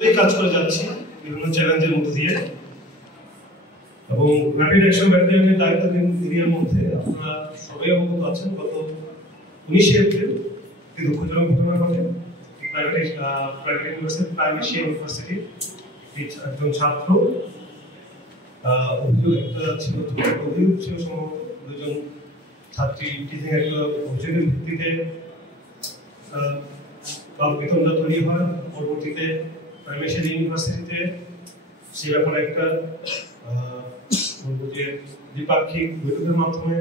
কাজ করে যাচ্ছি বিভিন্ন চ্যালেঞ্জের মধ্যে দিয়ে এবং র্যাপিড অ্যাকশন ব্যাটালিয়নের দায়িত্বাধীন এরিয়ার মধ্যে আপনারা সবাই অবগত আছেন। গত 19 এপ্রিল একটি দুঃখজনক ঘটনা ঘটে। প্রাইভেট ইউনিভার্সিটি একজন ছাত্র অভিযোগ ছিল সম্ভবত দুজন ছাত্রী টিচিং একটা অভিযোগের ভিত্তিতে বেতনটা তৈরি হয়। পরবর্তীতে প্রাইভেট ইউনিভার্সিটিতে সে ব্যাপারে একটা দ্বিপাক্ষিক বৈঠকের মাধ্যমে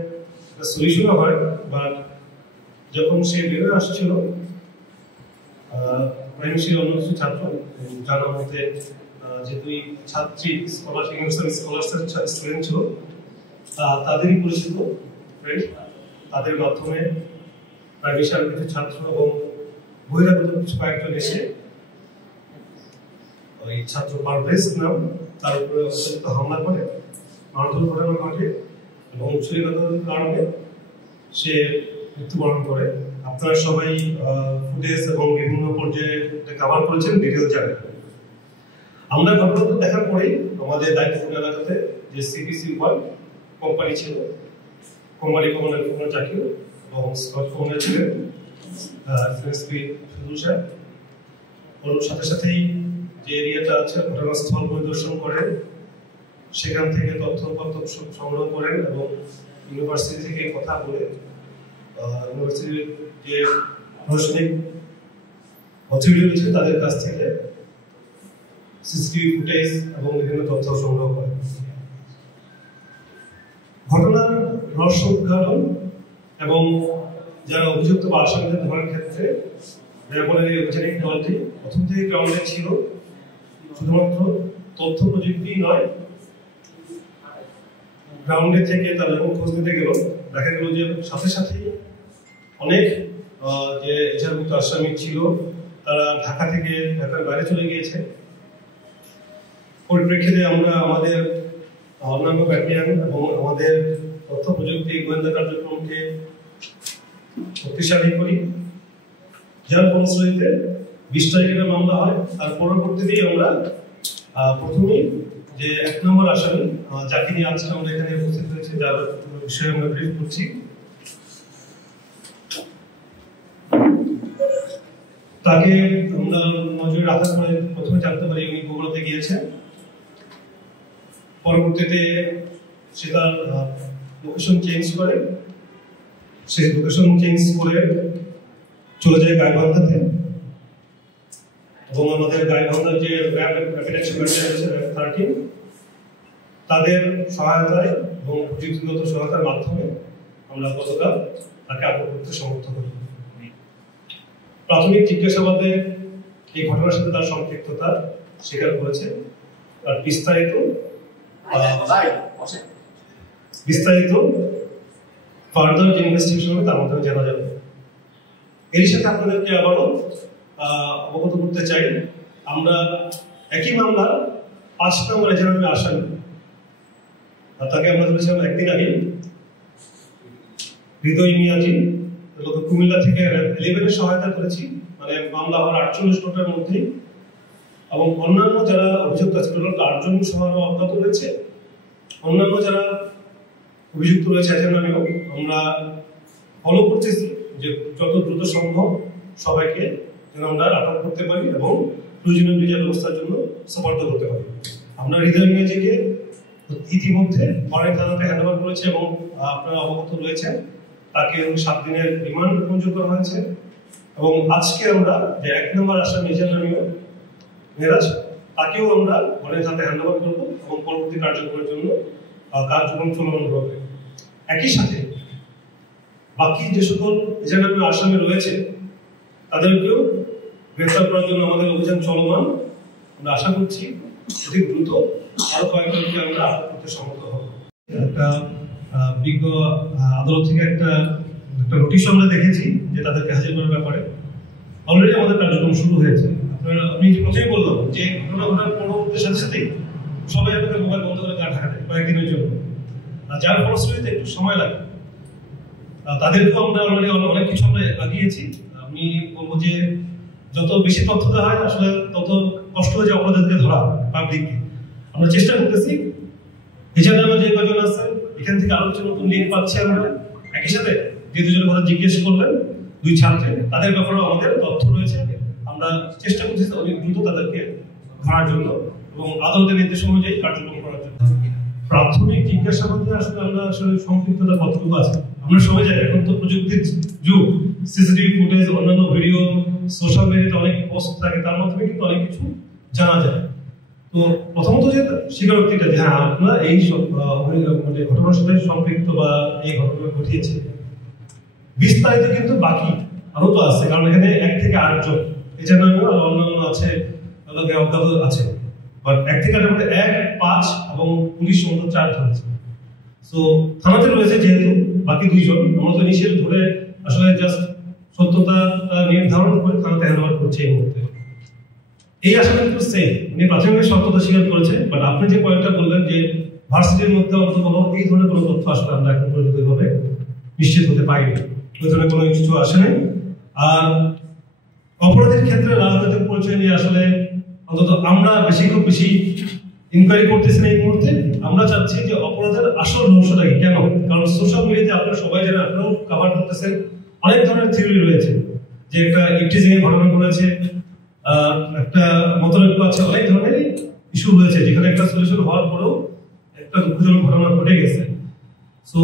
একটা সলিউশন হয়। বাট যখন সে বেরোয় আসছিল প্রাইভেট অন্য কিছু ছাত্র জানার মধ্যে যে দুই ছাত্রী স্কলারশিপ স্টুডেন্ট ছিল তাদেরই পরিচিত ফ্রেন্ড, তাদের মাধ্যমে প্রাইভেট কিছু ছাত্র এবং বহিরাগত কিছু কয়েকজন এসে ওই ছাত্র পারভেজ নাম তার উপরে অত্যন্ত হামলা করে মারধর ঘটনা ঘটে এবং ছুরিকাঘাতের কারণে সে মৃত্যুবরণ করে। আপনারা সবাই ফুটেজ এবং বিভিন্ন পর্যায়ে কভার করেছেন, ডিটেল জানেন। আমরা ঘটনাটা দেখার পরেই আমাদের দায়িত্বপূর্ণ এলাকাতে যে সিপিসি কোম্পানি ছিল, কোম্পানি কমান্ডার জাকির এবং স্কট কমান্ডার ছিলেন এসপি সুদূর সাহেব। ওর সাথে সাথেই যে এরিয়াটা আছে ঘটনাস্থল পরিদর্শন করেন, সেখান থেকে তথ্যপত্র সংগ্রহ করেন এবং ইউনিভার্সিটি থেকে কথা বলে ইউনিভার্সিটির যে প্রশাসনিক অথরিটি রয়েছে তাদের কাছ থেকে সিসিটিভি ফুটেজ এবং বিভিন্ন তথ্য সংগ্রহ করেন। ঘটনার রহস্য উদ্ঘাটন এবং যারা অভিযুক্ত বা আসামিদের ধরার ক্ষেত্রে র্যাবের এই অভিযানিক দলটি প্রথম থেকে গ্রাউন্ডে ছিল। শুধুমাত্র তথ্য প্রযুক্তি নয়, গ্রাউন্ডে থেকে তারা যখন খোঁজ নিতে গেল দেখা গেল যে সাথে সাথেই অনেক যে এজাহারভুক্ত আসামি ছিল তারা ঢাকা থেকে ঢাকার বাইরে চলে গিয়েছে। পরিপ্রেক্ষিতে আমরা আমাদের অন্যান্য ব্যাটালিয়ন এবং আমাদের তথ্য প্রযুক্তি গোয়েন্দা কার্যক্রমকে শক্তিশালী করি, যার ফলশ্রুতিতে 20 তারিখের মামলা হয়। আর পরবর্তীতেই আমরা প্রথমেই যে 1 নম্বর আসামি যাকে নিয়ে আজকে আমরা এখানে উপস্থিত হয়েছি, যার বিষয়ে আমরা ব্রিফ করছি, তাকে আমরা নজরে রাখার পরে প্রথমে জানতে পারি উনি বগুড়াতে গিয়েছেন। পরবর্তীতে সে তার লোকেশন চেঞ্জ করে, চলে যায় গাইবান্ধাতে এবং আমাদের গাইবান্ধার যে র্যাপিড অ্যাকশন ব্যাটালিয়ন আছে 13 তাদের সহায়তায় এবং প্রযুক্তিগত সহায়তার মাধ্যমে আমরা গতকাল তাকে আটক করতে সমর্থ হই। প্রাথমিক জিজ্ঞাসাবাদে এই ঘটনার সাথে তার সম্পৃক্ততা স্বীকার করেছে। আর বিস্তারিত ফার্দার যে ইনভেস্টিগেশন হবে তার মাধ্যমে জানা যাবে। এর সাথে আপনাদেরকে আবারও অবগত করতে চাই, আমরা একই মামলা 5 নম্বর এজাহারে আসামি তাকে আমরা ধরেছিলাম একদিন আগে হৃদয় মিয়াজি কুমিল্লা থেকে 11 এর সহায়তা করেছি, মানে মামলা হওয়ার 48 ঘন্টার মধ্যে। এবং অন্যান্য যারা অভিযুক্ত আছে 8 জন সহ অজ্ঞাত রয়েছে। অন্যান্য যারা অভিযুক্ত রয়েছে এজেন্ডানিও আমরা ফলো করতেছি যে যত দ্রুত সম্ভব সবাইকে যেন আমরা আটক করতে পারি এবং প্রয়োজনীয় বিচার ব্যবস্থার জন্য সুপার্দ করতে পারি। আমরা হৃদয় মিয়াজিকে ইতিমধ্যে বড়াই থানাতে হ্যান্ডওভার করেছে এবং আপনারা অবগত রয়েছেন তাকে 7 দিনের রিমান্ড মঞ্জুর করা হয়েছে। এবং আজকে আমরা যে 1 নম্বর আসামি এজেন্ডানিও মেরাজ তাকেও আমরা বড়াই থানাতে হ্যান্ডওভার করব এবং পরবর্তী কার্যক্রমের জন্য কার্যক্রম চলমান হবে। একই সাথে বাকি যে সকল এজেন্ডানিও আসামি রয়েছে তাদেরকেও গ্রেফতার করার জন্য আমাদের অভিযান চলমান। আমরা আশা করছি অতি দ্রুত আরো কয়েকজনকে আমরা আটক করতে সমর্থ হব। একটা বিজ্ঞ আদালত থেকে একটা নোটিশ আমরা দেখেছি যে তাদেরকে হাজির করার ব্যাপারে অলরেডি আমাদের কার্যক্রম শুরু হয়েছে। আমি প্রথমেই বললাম যে ঘটনা ঘটার পরবর্তীর সাথে সাথেই সবাই আমাদের মোবাইল বন্ধ করে গা ঢাকা দেয় কয়েকদিনের জন্য, যার ফলশ্রুতিতে একটু সময় লাগে। তাদেরকেও আমরা অলরেডি অনেক কিছু আমরা আগিয়েছি। আমি বলবো যে যত বেশি তথ্য দেওয়া হয় আসলে তত কষ্ট হয়ে যায় অপরাধীদেরকে ধরা পাবলিককে। আমরা চেষ্টা করতেছি, এছাড়া আমরা যে কজন আছে এখান থেকে আরো কিছু নতুন লিঙ্ক পাচ্ছি আমরা। একই সাথে যে দুজনের কথা জিজ্ঞেস করলেন দুই ছাত্রে, তাদের ব্যাপারেও আমাদের তথ্য রয়েছে। আমরা চেষ্টা করছি অনেক দ্রুত তাদেরকে ধরার জন্য এবং আদালতের নির্দেশ অনুযায়ী কার্যক্রম করার জন্য। প্রাথমিক জিজ্ঞাসাবাদে আসলে আমরা আসলে সম্পৃক্ততা কতটুকু আছে আমরা সবাই জানি। এখন তো প্রযুক্তির যুগ, সিসিটিভি ফুটেজ, অন্যান্য ভিডিও, সোশ্যাল মিডিয়াতে অনেক পোস্ট থাকে, তার মাধ্যমে কিন্তু অনেক কিছু জানা যায়। তো প্রথমত যে স্বীকারোক্তিটা যে হ্যাঁ আপনারা এই মানে ঘটনার সাথে সম্পৃক্ত বা এই ঘটনা ঘটিয়েছে, বিস্তারিত কিন্তু বাকি আরো তো আছে, কারণ এখানে 1 থেকে 8 জন, এছাড়া অন্যান্য আছে অজ্ঞাত আছে, বাট 1 থেকে 8 মধ্যে 1, 5 এবং পুলিশ মতো 4 ধরেছে। সো থানাতে রয়েছে যেহেতু বাকি 2 জন, আমরা তো ইনিশিয়াল ধরে আসলে জাস্ট সত্যতা নির্ধারণ করে থানাতে হ্যান্ডওভার করছে এই মুহূর্তে। এই আসলে কিন্তু সেম, উনি প্রাথমিকভাবে সত্যতা স্বীকার করেছে, বাট আপনি যে পয়েন্টটা বললেন যে ভার্সিটির মধ্যে অন্তত এই ধরনের কোনো তথ্য আসলে আমরা এখন পর্যন্ত এইভাবে নিশ্চিত হতে পারিনি, ওই ধরনের কোনো কিছু আসে নাই। আর অপরাধের ক্ষেত্রে রাজনৈতিক পরিচয় নিয়ে আসলে অন্তত আমরা খুব বেশি ইনকোয়ারি করতেছি না এই মুহূর্তে। আমরা চাচ্ছি যে অপরাধের আসল রহস্যটা কি, কেন? কারণ সোশ্যাল মিডিয়াতে আপনারা সবাই জানেন, আপনারাও কভার করতেছেন, অনেক ধরনের থিওরি রয়েছে যে একটা ইপটিজিং এর ঘটনা ঘটেছে, একটা মতলব আছে, অনেক ধরনের ইস্যু রয়েছে যেখানে একটা সলিউশন হওয়ার পরেও একটা দুঃখজনক ঘটনা ঘটে গেছে। সো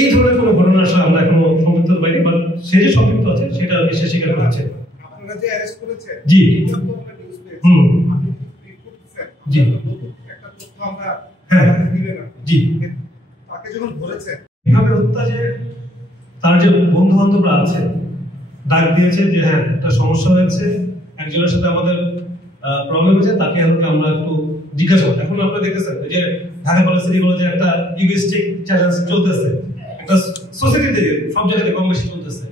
এই ধরনের কোনো ঘটনা আসলে আমরা এখনো সম্পৃক্ত হতে পারিনি, বাট সে যে সম্পৃক্ত আছে সেটা সে স্বীকার করেছে। আপনারা যে অ্যারেস্ট করেছেন, জি জি একটা তথ্য আমরা হ্যাঁ দিলেন জি, তাকে যখন ধরেছে কিভাবে হত্যা, যে তার যে বন্ধু বান্ধবরা আছে ডাক দিয়েছে যে হ্যাঁ একটা সমস্যা হয়েছে, একজনের সাথে আমাদের প্রবলেম হয়েছে, তাকে আমরা একটু জিজ্ঞাসা করি। এখন আপনারা দেখতেছেন যে ঢাকা কলেজ সিটি কলেজে একটা ইগোইস্টিক চ্যালেঞ্জ চলতেছে, একটা সোসাইটিতে সব জায়গাতে কম বেশি চলতেছে,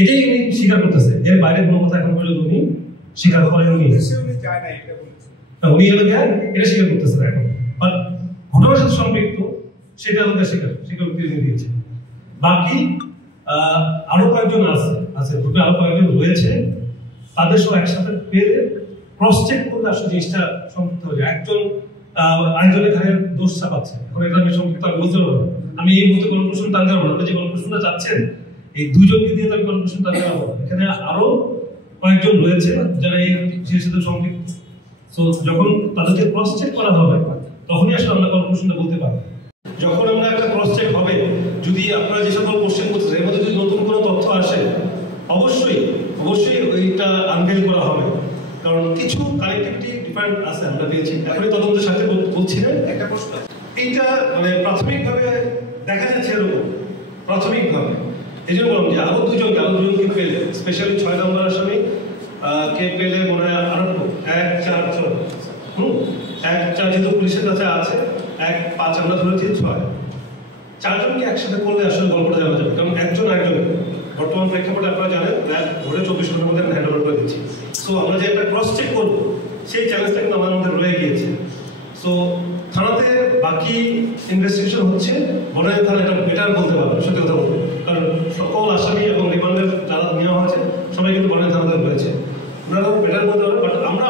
এটাই উনি স্বীকার করতেছে। এর বাইরে কোনো কথা এখন পর্যন্ত উনি স্বীকার করেন উনি যায় না, এটা বলেছে উনি এটা স্বীকার করতেছে না এখন, বাট ঘটনার সাথে সম্পৃক্ত সেটা আমাদের স্বীকারোক্তি দিয়েছে। বাকি আরো কয়েকজন আছে গ্রুপে আরো কয়েকজন রয়েছে, তাদের সব একসাথে পেলে ক্রস চেক করলে আসলে জিনিসটা সম্পৃক্ত হয়ে যায়। একজন আরেকজনের ঘাড়ে দোষ চাপাচ্ছে, এখন এটা আমি সম্পৃক্ত আমি বুঝতে পারবো না, আমি এই মুহূর্তে কনক্লুশন টানতে পারবো না। যে কনক্লুশনটা চাচ্ছেন এই 2 জনকে দিয়ে তো আমি কনক্লুশন টানতে পারবো না, এখানে আরো কয়েকজন রয়েছে যারা এই বিষয়ের সাথে সম্পৃক্ত। সো যখন তাদেরকে ক্রস চেক করা হবে তখনই আসলে আমরা কনক্লুশনটা বলতে পারবো। যখন আমরা একটা ক্রস চেক হবে, যদি আপনারা যে সকল কোশ্চেন করতেছেন এর মধ্যে যদি নতুন কোনো তথ্য আসে অবশ্যই ওইটা আনভেল করা হবে, কারণ কিছু কানেক্টিভিটি ডিফারেন্ট আছে আমরা পেয়েছি। এখনই তদন্তের সাথে বলছি না, একটা প্রশ্ন এইটা মানে প্রাথমিকভাবে দেখা যাচ্ছে এরকম প্রাথমিকভাবে, এই জন্য বললাম যে আরো দুজনকে পেলে, স্পেশালি 6 নম্বর আসামি কে পেলে মনে হয় আরো 1, 4 1, 4 যেহেতু পুলিশের কাছে আছে, 1, 5 আমরা ধরেছি, 6 4জনকে একসাথে করলে আসলে গল্পটা জানা যাবে, কারণ একজন বর্তমান প্রেক্ষাপটে আপনারা জানেন ধরে 24 ঘন্টার মধ্যে হ্যান্ড ওভার করে দিচ্ছি। সো আমরা যে একটা ক্রস চেক করবো সেই চ্যালেঞ্জটা কিন্তু আমাদের মধ্যে রয়ে গিয়েছে। সো থানাতে বাকি ইনভেস্টিগেশন হচ্ছে, বনানী থানা এটা বেটার বলতে পারবে, সত্যি কথা বলতে, কারণ সকল আসামি এবং রিমান্ডের যারা নেওয়া হয়েছে সবাই কিন্তু বনানী থানাতে রয়েছে, ওনারা বেটার বলতে পারবে। বাট আমরা